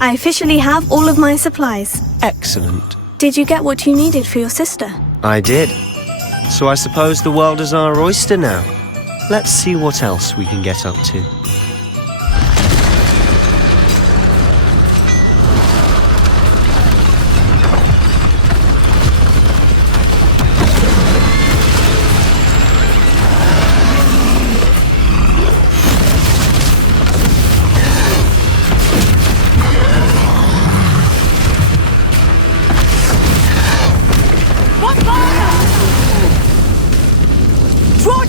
I officially have all of my supplies. Excellent. Did you get what you needed for your sister? I did. So I suppose the world is our oyster now. Let's see what else we can get up to.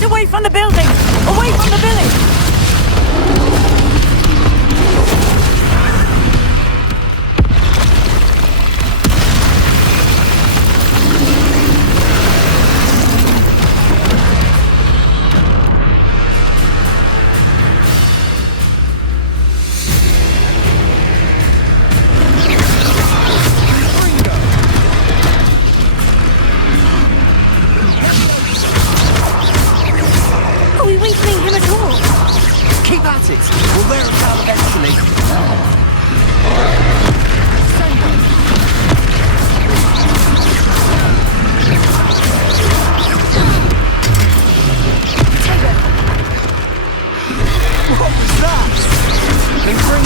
Away from the building! Away from the village! Keep at it! We'll wear it out eventually. What was that?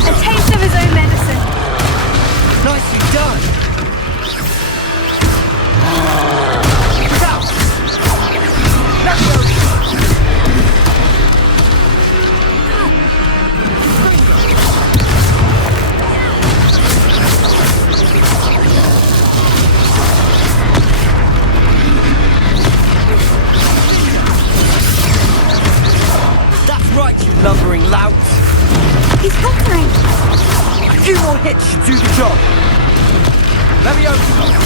A taste of his own medicine. Nicely done! Let's go! Lumbering lout. He's conquering. A few more hits should do the job. Leviosa.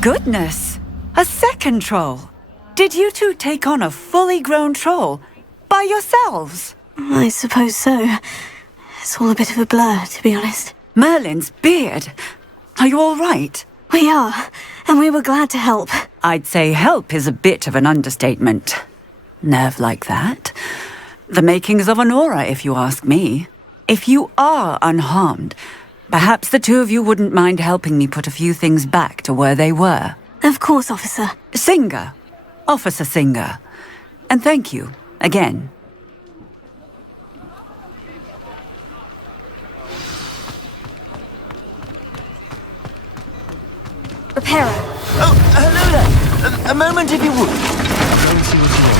Goodness! A second troll! Did you two take on a fully grown troll? By yourselves? I suppose so. It's all a bit of a blur, to be honest. Merlin's beard! Are you all right? We are, and we were glad to help. I'd say help is a bit of an understatement. Nerve like that? The makings of an aura, if you ask me. If you are unharmed, perhaps the two of you wouldn't mind helping me put a few things back to where they were. Of course, officer. Singer. Officer Singer. And thank you, again. Reparo. Oh, hello there. A moment if you would. I'll go and see what you want.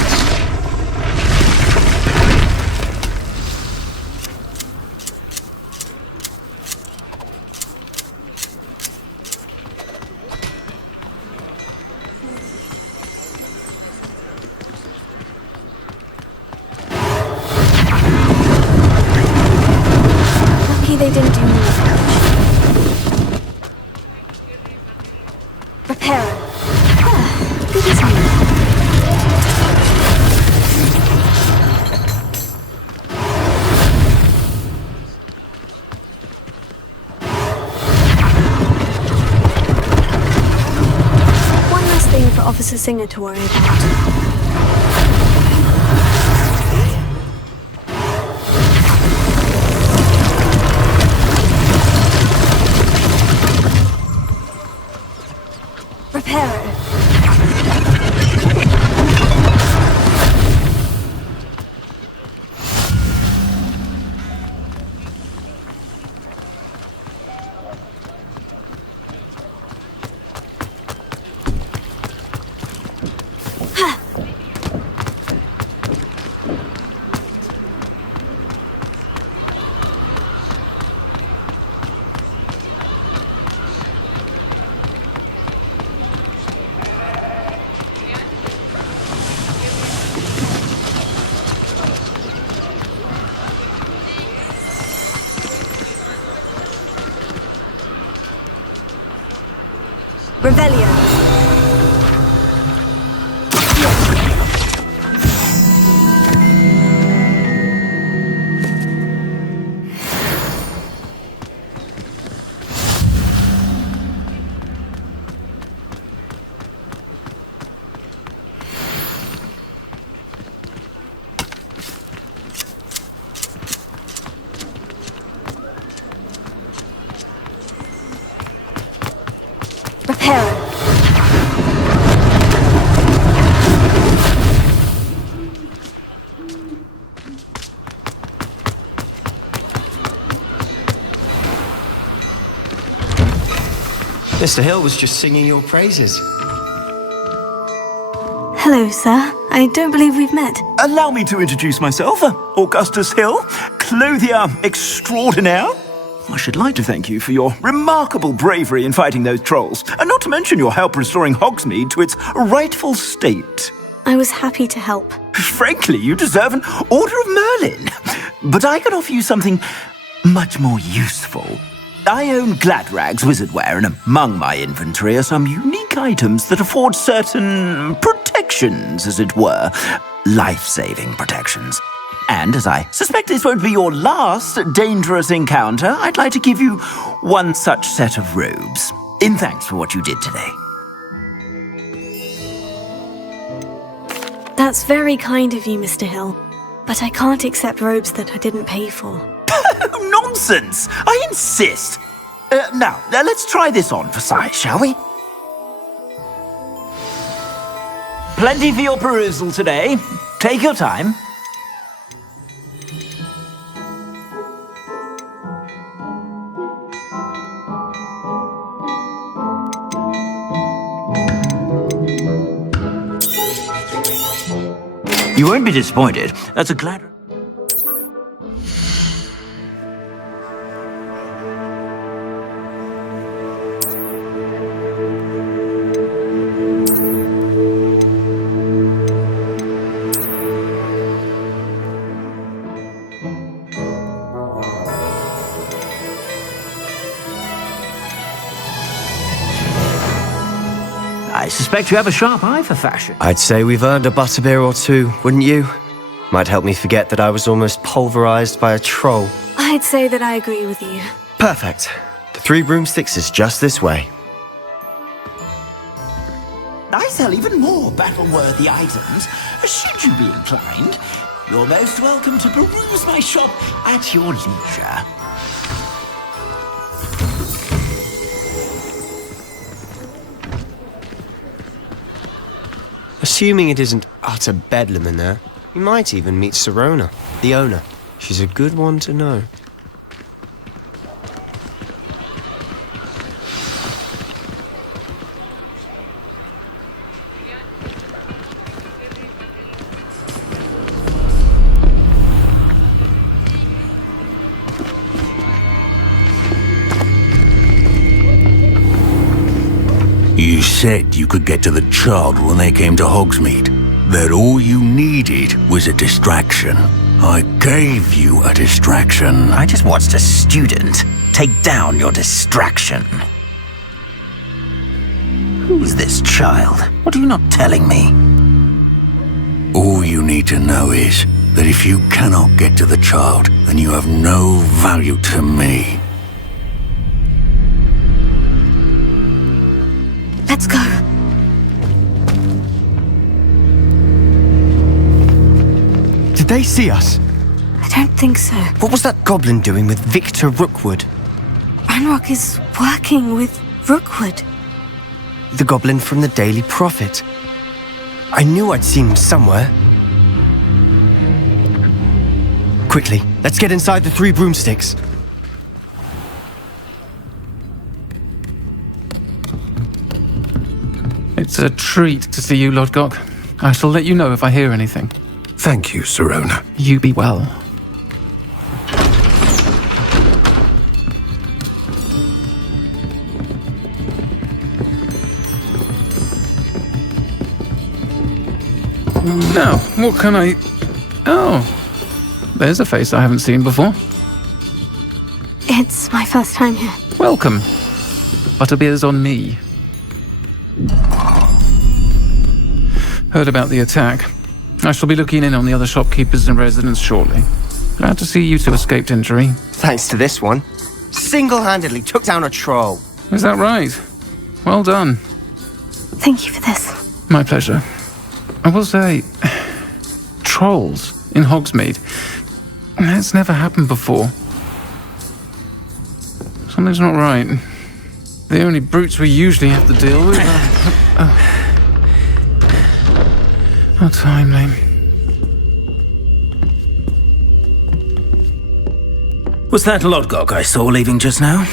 They didn't do more damage. Reparo. Good as new. One last thing for Officer Singer to worry about. Revelio. Yes. Reparo. Mr. Hill was just singing your praises. Hello, sir. I don't believe we've met. Allow me to introduce myself, Augustus Hill, clothier extraordinaire. I should like to thank you for your remarkable bravery in fighting those trolls, and not to mention your help restoring Hogsmeade to its rightful state. I was happy to help. Frankly, you deserve an Order of Merlin. But I can offer you something much more useful. I own Gladrag's wizardware, and among my inventory are some unique items that afford certain protections, as it were. Life-saving protections. And as I suspect this won't be your last dangerous encounter, I'd like to give you one such set of robes, in thanks for what you did today. That's very kind of you, Mr. Hill. But I can't accept robes that I didn't pay for. Nonsense! I insist! Now, let's try this on for size, shall we? Plenty for your perusal today. Take your time. You won't be disappointed. That's a glad... I suspect you have a sharp eye for fashion. I'd say we've earned a butterbeer or two, wouldn't you? Might help me forget that I was almost pulverized by a troll. I'd say that I agree with you. Perfect. The Three Broomsticks is just this way. I sell even more battle-worthy items. Should you be inclined, you're most welcome to peruse my shop at your leisure. Assuming it isn't utter bedlam in there, you might even meet Sirona, the owner. She's a good one to know. You said you could get to the child when they came to Hogsmeade. That all you needed was a distraction. I gave you a distraction. I just watched a student take down your distraction. Who's this child? What are you not telling me? All you need to know is that if you cannot get to the child, then you have no value to me. Let's go. Did they see us? I don't think so. What was that goblin doing with Victor Rookwood? Ranrock is working with Rookwood. The goblin from the Daily Prophet. I knew I'd seen him somewhere. Quickly, let's get inside the Three Broomsticks. It's a treat to see you, Lodgok. I shall let you know if I hear anything. Thank you, Sirona. You be well. Now, what can I... Oh, there's a face I haven't seen before. It's my first time here. Welcome. Butterbeer's on me. Heard about the attack. I shall be looking in on the other shopkeepers and residents shortly. Glad to see you two escaped injury. Thanks to this one. Single-handedly took down a troll. Is that right? Well done. Thank you for this. My pleasure. I will say, trolls in Hogsmeade. That's never happened before. Something's not right. The only brutes we usually have to deal with are timely. Was that Lodgok I saw leaving just now?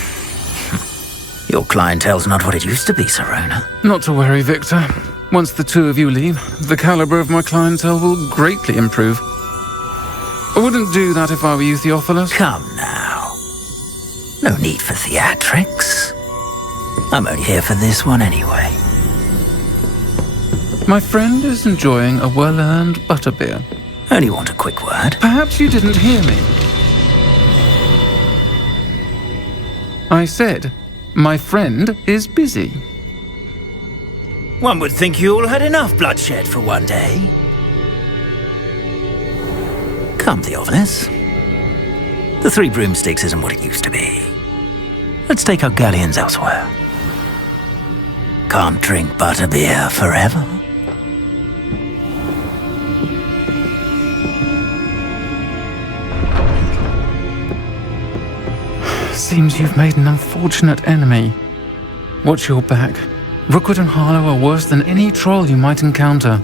Your clientele's not what it used to be, Sirona. Not to worry, Victor. Once the two of you leave, the caliber of my clientele will greatly improve. I wouldn't do that if I were you, Theophilus. Come now. No need for theatrics. I'm only here for this one anyway. My friend is enjoying a well-earned butterbeer. Only want a quick word. Perhaps you didn't hear me. I said, my friend is busy. One would think you all had enough bloodshed for one day. Come, Theophilus. The Three Broomsticks isn't what it used to be. Let's take our galleons elsewhere. Can't drink butterbeer forever. Seems you've made an unfortunate enemy. Watch your back. Rookwood and Harlow are worse than any troll you might encounter.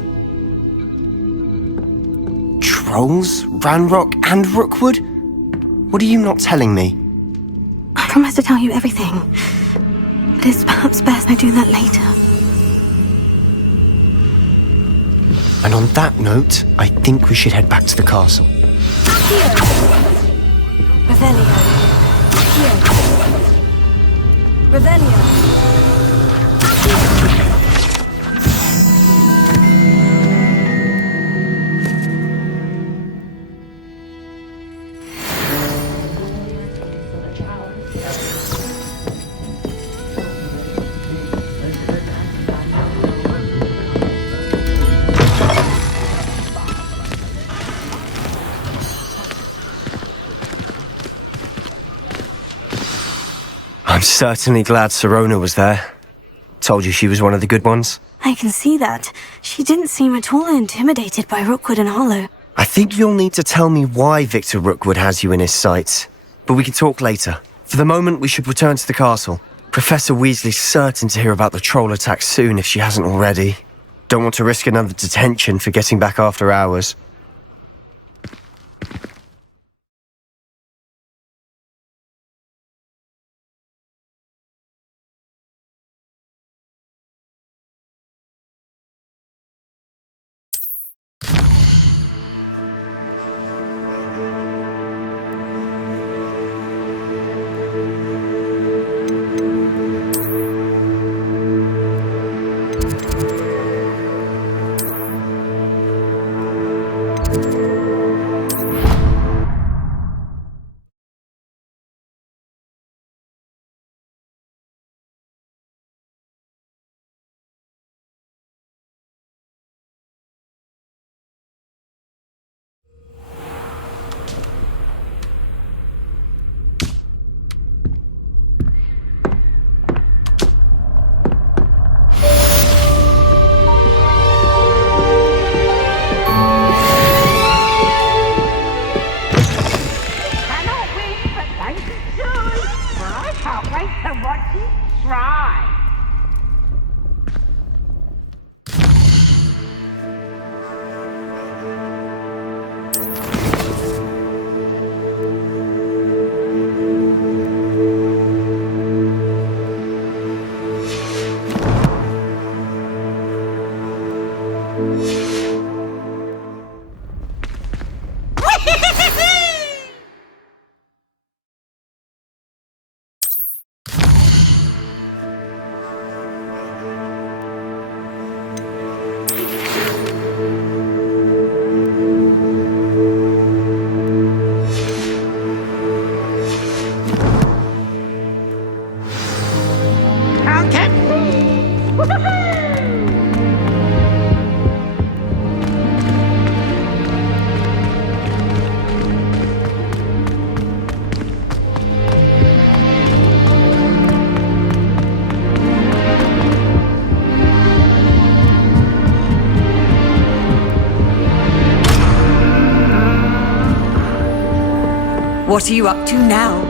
Trolls? Ranrock and Rookwood? What are you not telling me? I promise to tell you everything. But it's perhaps best I do that later. And on that note, I think we should head back to the castle. Revelio. Revelio. I'm certainly glad Sirona was there. Told you she was one of the good ones. I can see that. She didn't seem at all intimidated by Rookwood and Harlow. I think you'll need to tell me why Victor Rookwood has you in his sights. But we can talk later. For the moment, we should return to the castle. Professor Weasley's certain to hear about the troll attack soon if she hasn't already. Don't want to risk another detention for getting back after hours. What are you up to now?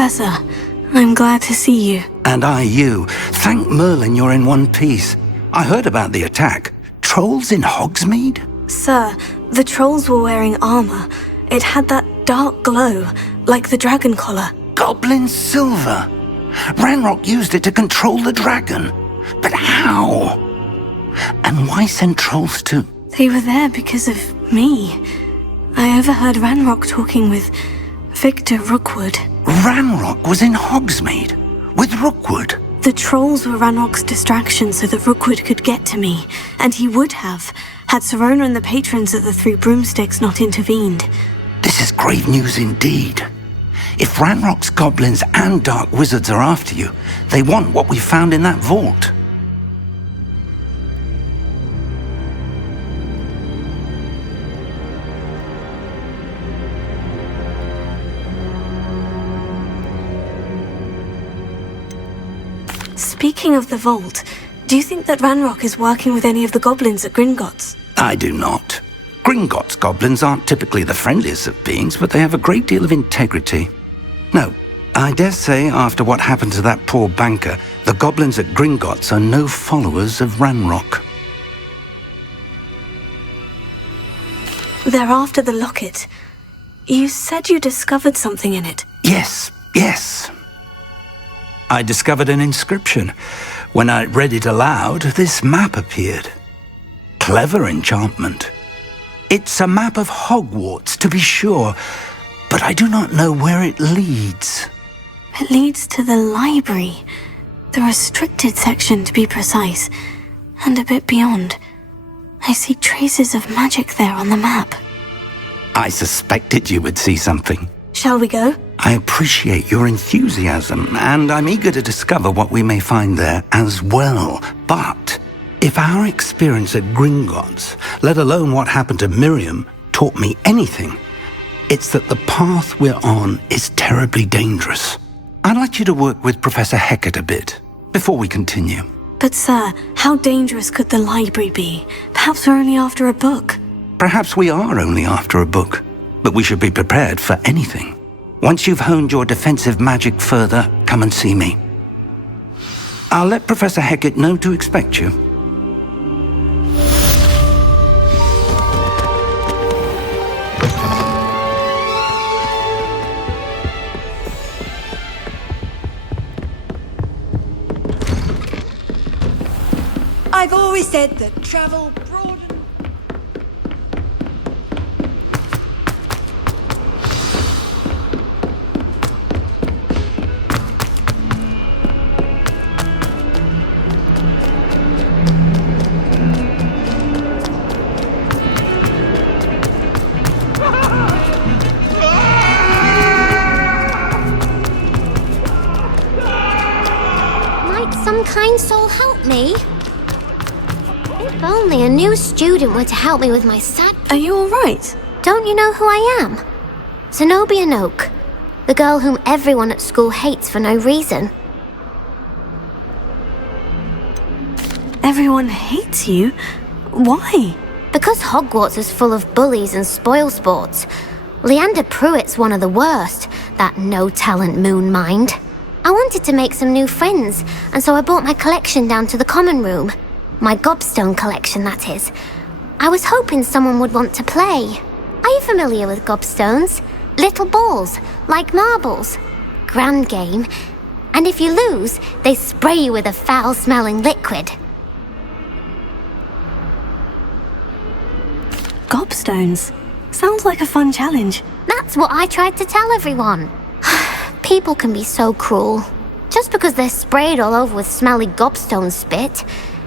Professor. I'm glad to see you. And I you. Thank Merlin you're in one piece. I heard about the attack. Trolls in Hogsmeade? Sir, the trolls were wearing armor. It had that dark glow, like the dragon collar. Goblin silver. Ranrock used it to control the dragon. But how? And why send trolls to... They were there because of me. I overheard Ranrock talking with Victor Rookwood. Ranrock was in Hogsmeade with Rookwood. The trolls were Ranrock's distraction so that Rookwood could get to me, and he would have, had Sirona and the patrons at the Three Broomsticks not intervened. This is grave news indeed. If Ranrock's goblins and dark wizards are after you, they want what we found in that vault. Speaking of the vault, do you think that Ranrock is working with any of the goblins at Gringotts? I do not. Gringotts goblins aren't typically the friendliest of beings, but they have a great deal of integrity. No, I dare say after what happened to that poor banker, the goblins at Gringotts are no followers of Ranrock. They're after the locket. You said you discovered something in it. Yes. I discovered an inscription. When I read it aloud, this map appeared. Clever enchantment. It's a map of Hogwarts, to be sure, but I do not know where it leads. It leads to the library. The restricted section, to be precise, and a bit beyond. I see traces of magic there on the map. I suspected you would see something. Shall we go? I appreciate your enthusiasm, and I'm eager to discover what we may find there as well. But if our experience at Gringotts, let alone what happened to Miriam, taught me anything, it's that the path we're on is terribly dangerous. I'd like you to work with Professor Hecat a bit before we continue. But sir, how dangerous could the library be? Perhaps we're only after a book. Perhaps we are only after a book, but we should be prepared for anything. Once you've honed your defensive magic further, come and see me. I'll let Professor Hecat know to expect you. I've always said that travel broad and... Might some kind soul help me? If only a new student were to help me with my Are you alright? Don't you know who I am? Zenobia Noak, the girl whom everyone at school hates for no reason. Everyone hates you? Why? Because Hogwarts is full of bullies and spoilsports. Leander Pruitt's one of the worst, that no-talent moon mind. I wanted to make some new friends, and so I brought my collection down to the common room. My gobstone collection, that is. I was hoping someone would want to play. Are you familiar with gobstones? Little balls, like marbles. Grand game. And if you lose, they spray you with a foul-smelling liquid. Gobstones? Sounds like a fun challenge. That's what I tried to tell everyone. People can be so cruel. Just because they're sprayed all over with smelly gobstone spit,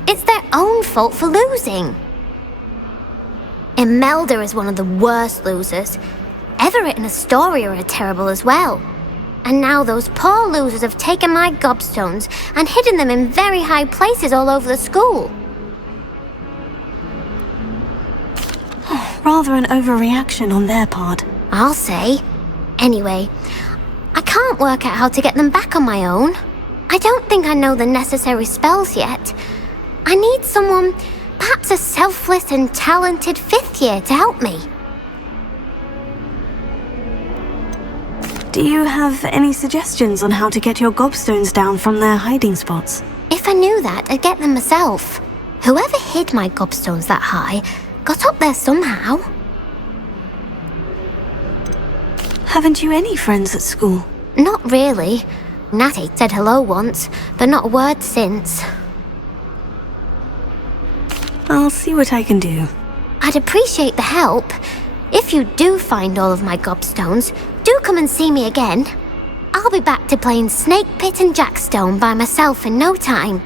it's their own fault for losing. Imelda is one of the worst losers. Everett and Astoria are terrible as well. And now those poor losers have taken my gobstones and hidden them in very high places all over the school. Rather an overreaction on their part. I'll say. Anyway, I can't work out how to get them back on my own. I don't think I know the necessary spells yet. I need someone, perhaps a selfless and talented fifth year to help me. Do you have any suggestions on how to get your gobstones down from their hiding spots? If I knew that, I'd get them myself. Whoever hid my gobstones that high got up there somehow. Haven't you any friends at school? Not really. Natty said hello once, but not a word since. I'll see what I can do. I'd appreciate the help. If you do find all of my gobstones, do come and see me again. I'll be back to playing Snake Pit and Jackstone by myself in no time.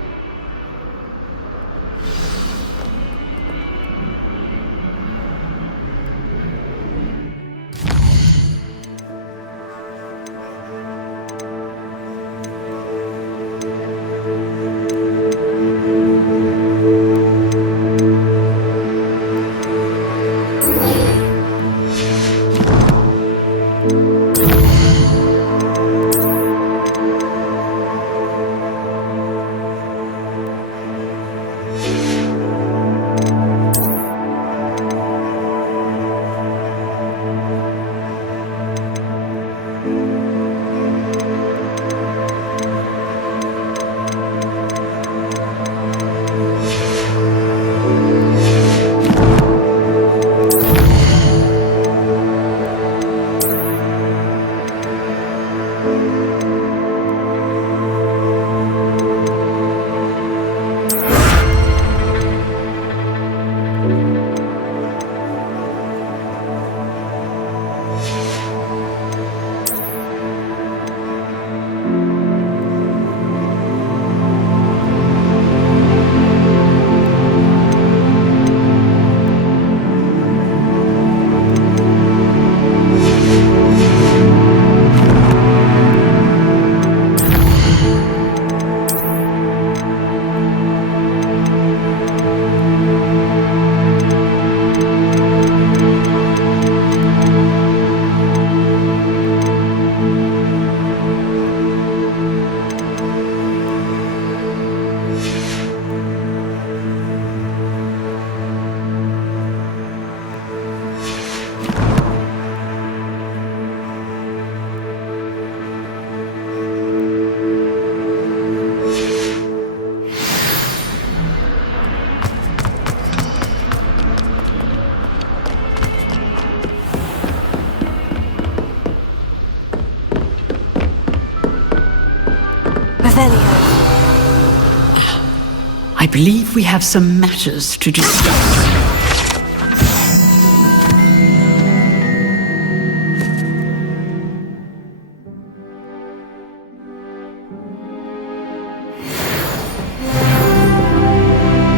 I believe we have some matters to discuss.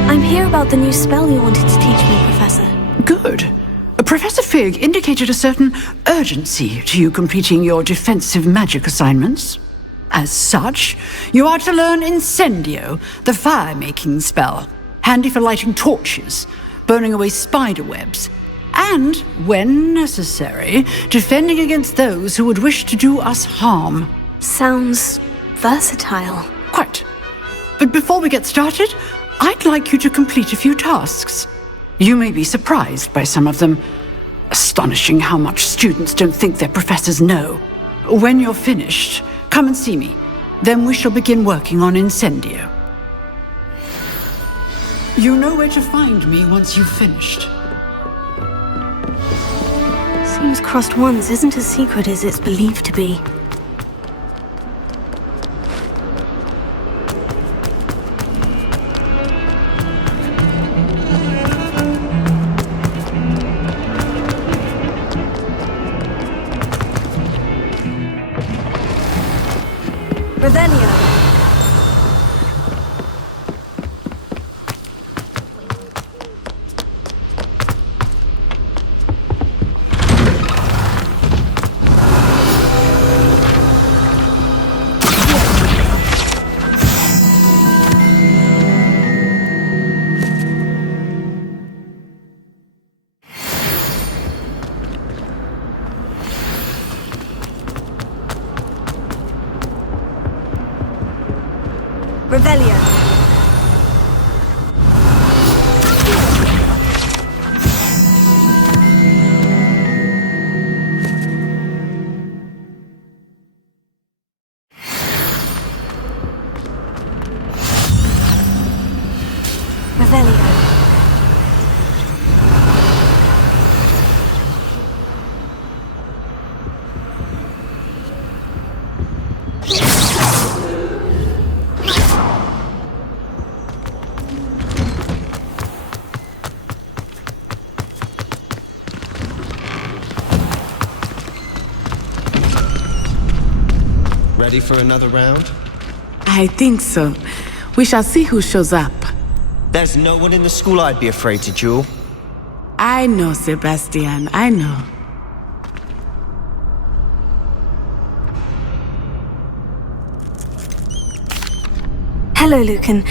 I'm here about the new spell you wanted to teach me, Professor. Good. Professor Fig indicated a certain urgency to you completing your defensive magic assignments. As such, you are to learn Incendio, the fire-making spell, handy for lighting torches, burning away spider webs, and, when necessary, defending against those who would wish to do us harm. Sounds versatile. Quite. But before we get started, I'd like you to complete a few tasks. You may be surprised by some of them. Astonishing how much students don't think their professors know. When you're finished, come and see me. Then we shall begin working on Incendio. You know where to find me once you've finished. Seems Crossed Wands isn't as secret as it's believed to be. Revelio. Revelio. Ready for another round? I think so. We shall see who shows up. There's no one in the school I'd be afraid to duel. I know, Sebastian, I know. Hello, Lucan.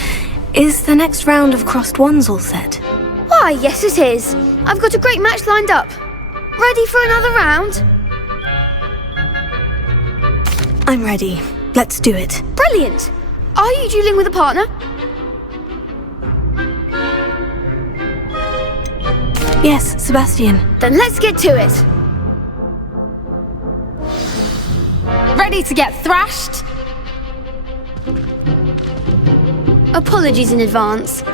Is the next round of Crossed Wands all set? Why, yes it is. I've got a great match lined up. Ready for another round? I'm ready. Let's do it. Brilliant! Are you dueling with a partner? Yes, Sebastian. Then let's get to it. Ready to get thrashed? Apologies in advance.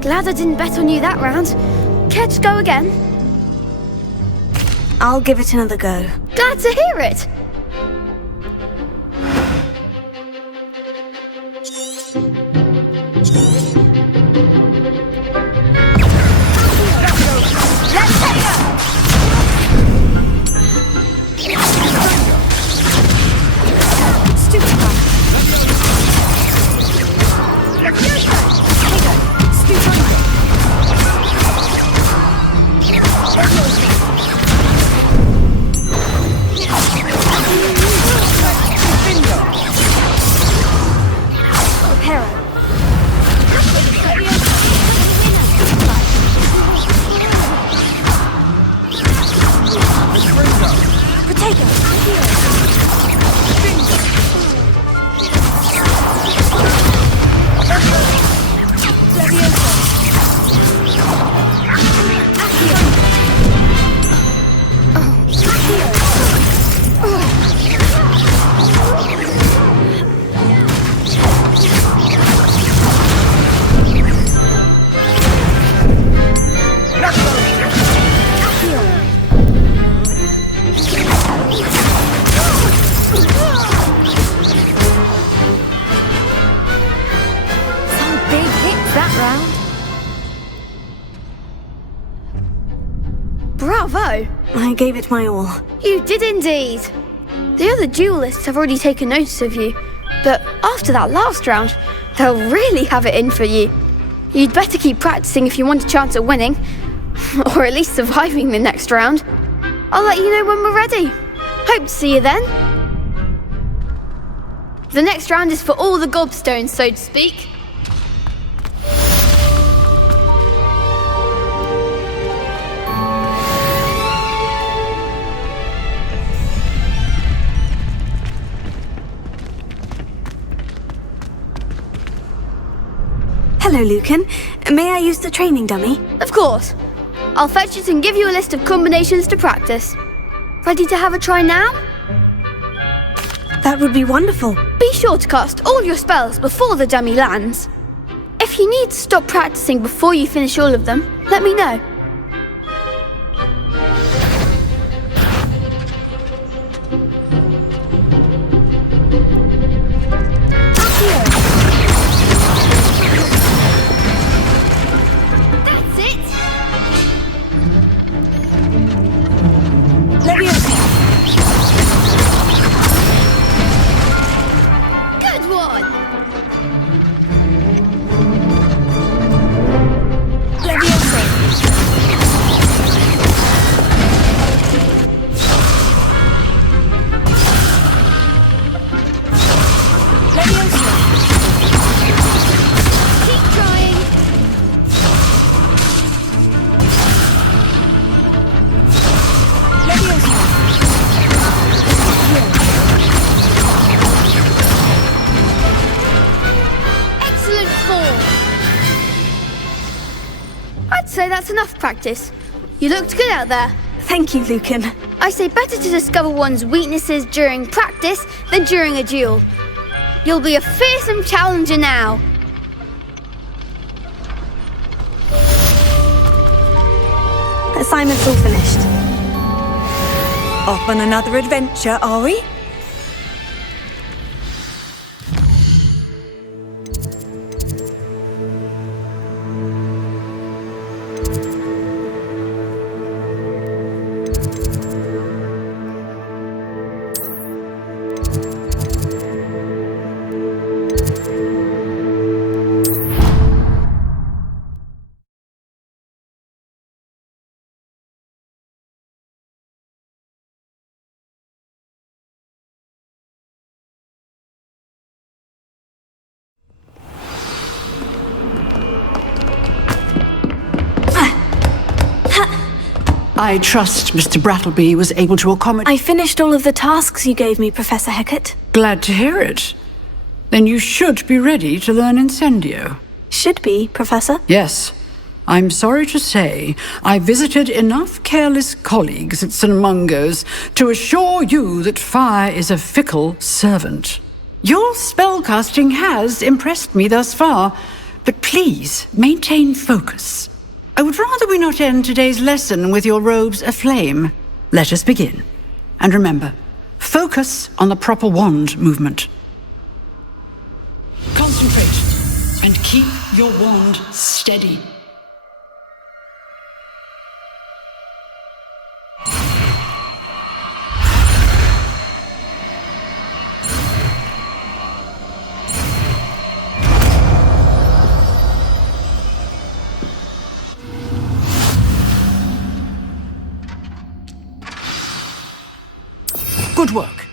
Glad I didn't bet on you that round. Care to go again? I'll give it another go. Glad to hear it! Bravo! I gave it my all. You did indeed. The other duelists have already taken notice of you, but after that last round, they'll really have it in for you. You'd better keep practicing if you want a chance at winning, or at least surviving the next round. I'll let you know when we're ready. Hope to see you then. The next round is for all the gobstones, so to speak. Hello, Lucan. May I use the training dummy? Of course. I'll fetch it and give you a list of combinations to practice. Ready to have a try now? That would be wonderful. Be sure to cast all your spells before the dummy lands. If you need to stop practicing before you finish all of them, let me know. enough practice. You looked good out there. Thank you, Lucan. I say better to discover one's weaknesses during practice than during a duel. You'll be a fearsome challenger now. Assignment's all finished. Off on another adventure, are we? I trust Mr. Brattleby was able to accommodate... I finished all of the tasks you gave me, Professor Hecat. Glad to hear it. Then you should be ready to learn Incendio. Should be, Professor? Yes. I'm sorry to say, I visited enough careless colleagues at St. Mungo's to assure you that fire is a fickle servant. Your spellcasting has impressed me thus far, but please maintain focus. I would rather we not end today's lesson with your robes aflame. Let us begin. And remember, focus on the proper wand movement. Concentrate and keep your wand steady. Good work.